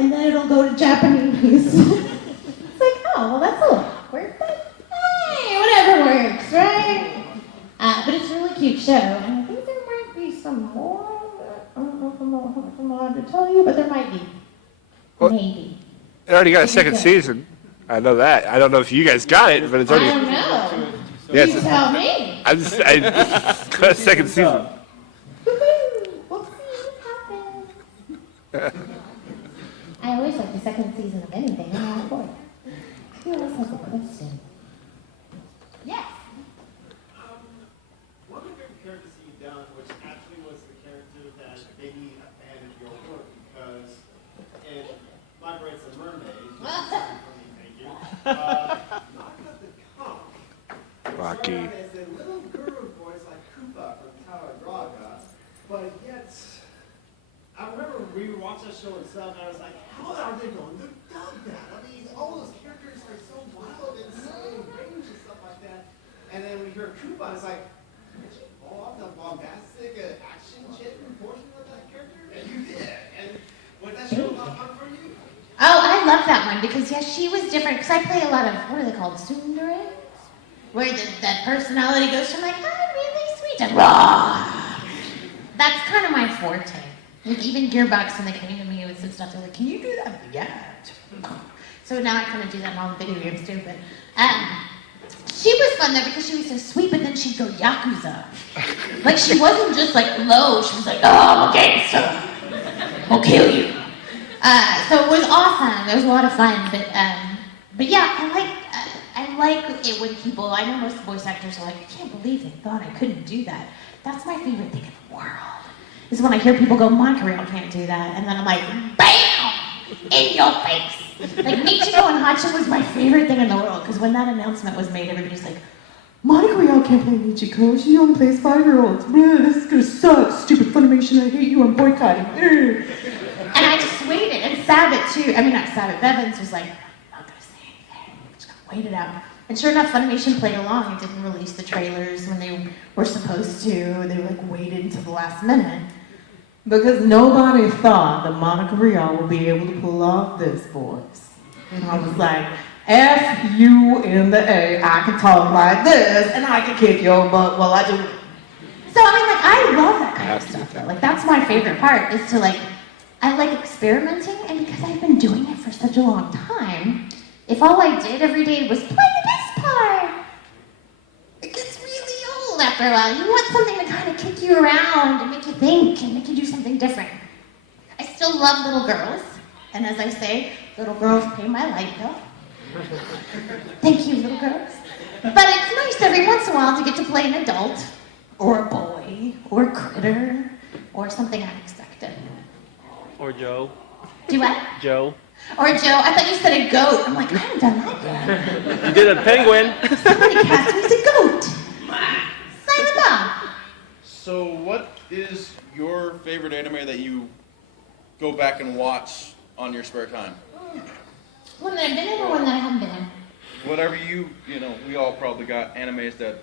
and then it'll go to Japanese. It's like, oh, well, that's a little awkward, but hey, whatever works, right? But it's a really cute show, and I think there might be some more. I don't know if I'm allowed to tell you, but there might be. Well, Maybe. It already got a second season. I know that. I don't know if you guys got it, but it's already. I don't know. Yeah, You tell me. I got a second season. Woohoo! We'll see what happens. I always like the second season of anything. I'm all for it. Who else has a question? Yes. One of the favorite characters that you've done, which actually was the character that made me a fan of your work, because in My Bright's a Mermaid, thank you, Naka the Conch, Rocky. as a little guru voice like Koopa from Tower Draga, but yet, I remember we were watching that show and stuff, and I was like, how are they going to dub that? I mean, all those characters are so wild and so range and stuff like that. And then we heard Koopa, it's like, did you pull off the bombastic action chicken portion of that character? And you did. And was that show a lot of fun for you? Oh, I love that one because, yeah, she was different. Because I play a lot of, what are they called, tsundere? Where that personality goes from like, I'm really sweet to raw. That's kind of my forte. Like even Gearbox, when they came to me with some stuff, they're like, can you do that? Yeah. So now I kind of do that in all the video games too. But she was fun though because she was so sweet, but then she'd go Yakuza. Like she wasn't just like low, she was like, oh, I'm a gangster. I'll kill you. So it was awesome. It was a lot of fun. But yeah, I like it when people, I know most voice actors are like, I can't believe they thought I couldn't do that. That's my favorite thing in the world. Is when I hear people go, Monica Rial can't do that. And then I'm like, BAM! In your face. Like Michiko and Hachi was my favorite thing in the world. Because when that announcement was made, everybody's like, Monica Rial can't play Michiko. She only plays 5-year-olds. This is gonna suck. Stupid Funimation. I hate you. I'm boycotting. And I just waited. And Sabat too. I mean, not Sabat. Bevins was like, I'm not gonna say anything. I'm just gonna wait it out. And sure enough, Funimation played along and didn't release the trailers when they were supposed to. They like waited until the last minute. Because nobody thought that Monica Rial would be able to pull off this voice. And I was like, F U in the A, I can talk like this, and I can kick your butt while I do it. So I mean, like, I love that kind of stuff, though. Like, that's my favorite part, is to like, I like experimenting, and because I've been doing it for such a long time, if all I did every day was play this part, it gets really old after a while. You want something to kind of kick you around and make you think and make you do something different. I still love little girls, and as I say, little girls pay my light bill. Thank you, little girls. But it's nice every once in a while to get to play an adult, or a boy, or a critter, or something unexpected. Or Joe. Do what? Joe. Or Joe. I thought you said a goat. I'm like, I haven't done that yet. You did a penguin. Somebody cast me as a goat. Sign them up. So what is your favorite anime that you go back and watch on your spare time? One that I've been in or one that I haven't been in? Whatever we all probably got animes that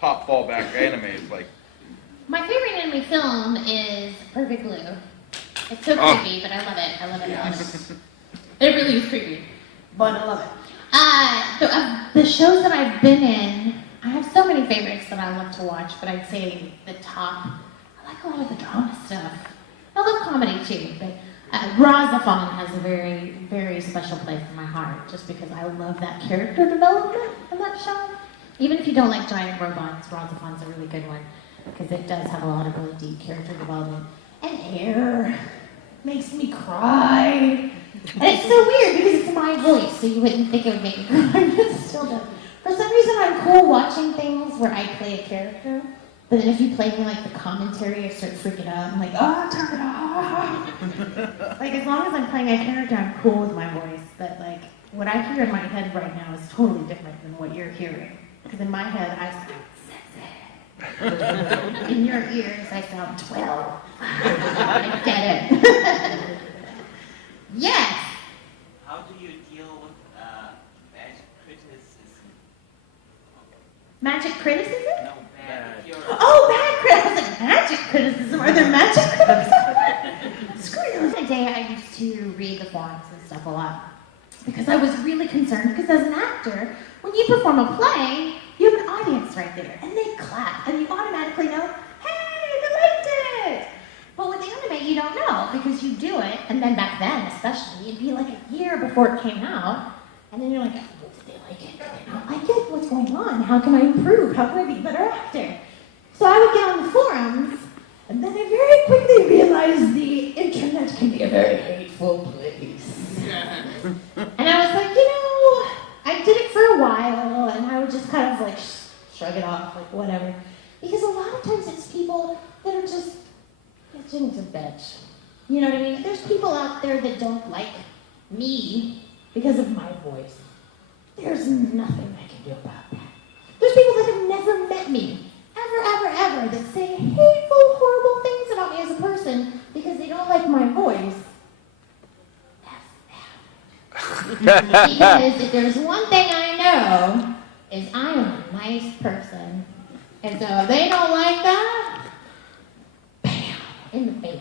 top fallback animes, like. My favorite anime film is Perfect Blue. It's so creepy, but I love it. I love it. Yes. It really is creepy, but I love it. The shows that I've been in, I have so many favorites that I love to watch, but I'd say the top, I like a lot of the drama stuff. I love comedy too, but Razafon has a very, very special place in my heart, just because I love that character development in that show. Even if you don't like giant robots, Razafon's a really good one, because it does have a lot of really deep character development. And hair makes me cry. And it's so weird because it's my voice, so you wouldn't think it would make me cry, but it still does. For some reason, I'm cool watching things where I play a character, but then if you play me like the commentary, I start freaking out. I'm like, oh, turn it off. Like, as long as I'm playing a character, I'm cool with my voice. But like, what I hear in my head right now is totally different than what you're hearing. Because in my head, I sound sexy. In your ears, I sound 12. I get it. Yes. How do you deal with magic criticism? Magic criticism? No, bad. Oh, bad criticism. I was like, magic criticism? Are there magic criticism? Screw you. The day I used to read the forums and stuff a lot because I was really concerned because as an actor, when you perform a play, you have an audience right there and they clap and you automatically know, hey, they liked it! But with anime, you don't know because you do it, and then back then especially, it'd be like a year before it came out, and then you're like, did they like it? Did they not like it? What's going on? How can I improve? How can I be a better actor? So I would get on the forums, and then I very quickly realized the internet can be a very hateful place. And I was like, I did it for a while, and I would just kind of like shrug it off, like whatever. Because a lot of times it's people that are just itching to bitch. You know what I mean? There's people out there that don't like me because of my voice. There's nothing I can do about that. There's people that have never met me, ever, that say hateful, horrible things about me as a person because they don't like my voice. Because if there's one thing I know, is I am a nice person. And so if they don't like that, bam, in the face.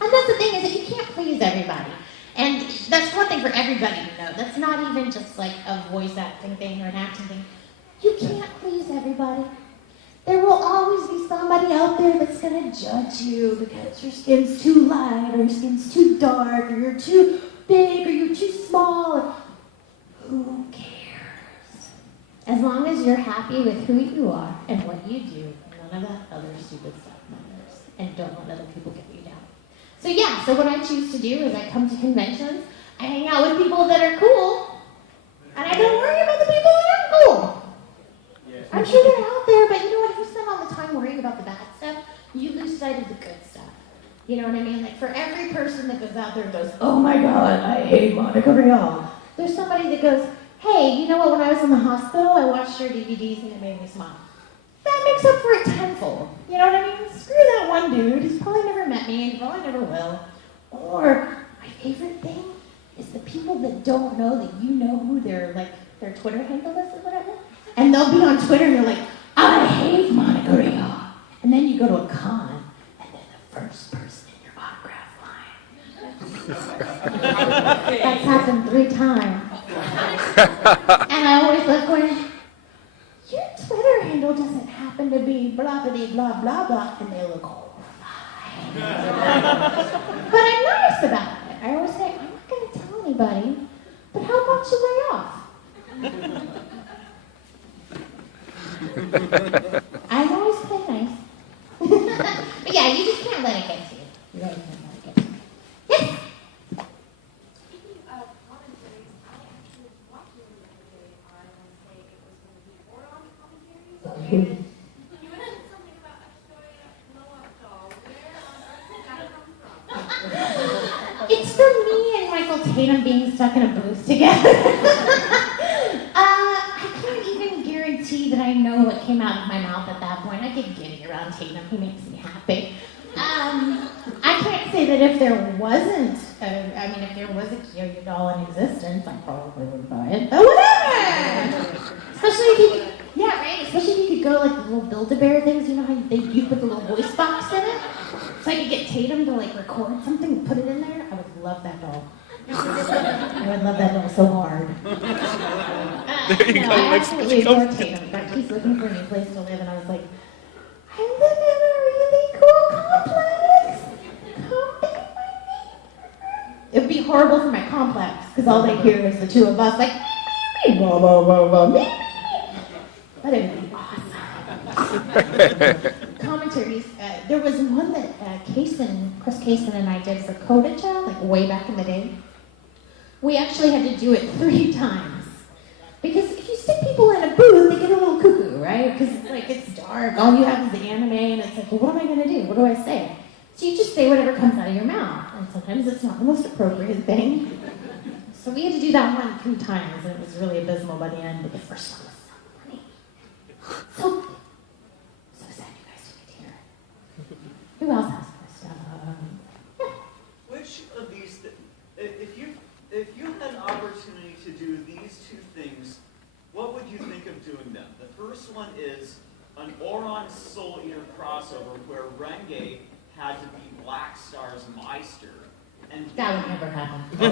And that's the thing is that you can't please everybody. And that's one thing for everybody to know. That's not even just like a voice acting thing or an acting thing. You can't please everybody. There will always be somebody out there that's going to judge you because your skin's too light or your skin's too dark or you're too big or you're too small. Who cares? As long as you're happy with who you are and what you do, none of that other stupid stuff matters. And don't let other people get you down. So yeah, so what I choose to do is I come to conventions, I hang out with people that are cool, and I don't worry about the people that aren't cool. I'm sure they're out there, but you know what, if you spend all the time worrying about the bad stuff, you lose sight of the good stuff. You know what I mean? Like for every person that goes out there and goes, oh my God, I hate Monica Rial, there's somebody that goes, hey, you know what, when I was in the hospital, I watched your DVDs and it made me smile. That makes up for it tenfold. You know what I mean? Screw that one dude. He's probably never met me, and he probably never will. Or my favorite thing is the people that don't know that you know who their Twitter handle is or whatever. And they'll be on Twitter and they're like, I hate Monica Rial. And then you go to a con, and they're the first person in your autograph line. That's happened 3 times. And I always look going, your Twitter handle doesn't happen to be blah blah blah blah blah, and they look horrified. But I'm nice about it. I always say, I'm not going to tell anybody, but how about you lay off? I always play nice. But yeah, you just can't let it get to you. You really can't let it get to you. Yes? Speaking of commentaries, I actually was watching the other day. I want to say it was one of the Oron commentaries, and you mentioned something about Astoria blow-up doll. Where on earth did that come from? It's for me and Michael Tatum being stuck in a booth together. I can't even guarantee that I know what came out of my mouth at that point. I get giddy around Tatum. He makes me happy. I can't say that if there wasn't, if there was a Kyoto doll in existence, I probably wouldn't buy it. But whatever! Especially if you, yeah, right? Especially if you could go like the little Build-A-Bear things, you know how you put the little voice box in it? So I could get Tatum to like record something and put it in there. I would love that doll. I would love that doll so hard. There you go. I absolutely adore Tatum. In fact, he's looking for a new place to live, and I was like, I live in a really cool complex. Come be my neighbor. It would be horrible for my complex, because all they hear is the two of us like, me, blah, blah, blah, blah, me. But it would be awesome. Commentaries. There was one that Chris Kaysen and I did for Kodacha, like way back in the day. We actually had to do it 3 times. Because if you stick people in a booth, they get a little cuckoo, right? Because it's dark, all you have is the anime, and it's like, well, what am I going to do? What do I say? So you just say whatever comes out of your mouth, and sometimes it's not the most appropriate thing. So we had to do that one 3 times, and it was really abysmal by the end, but the first one was so funny. So sad you guys didn't get to hear it. Who else has questions? Which of these, if you had an opportunity to do these 2 things, what would you think of doing them? The first one is an Oron Soul Eater crossover where Renge had to be Black Star's Meister, And That would never happen.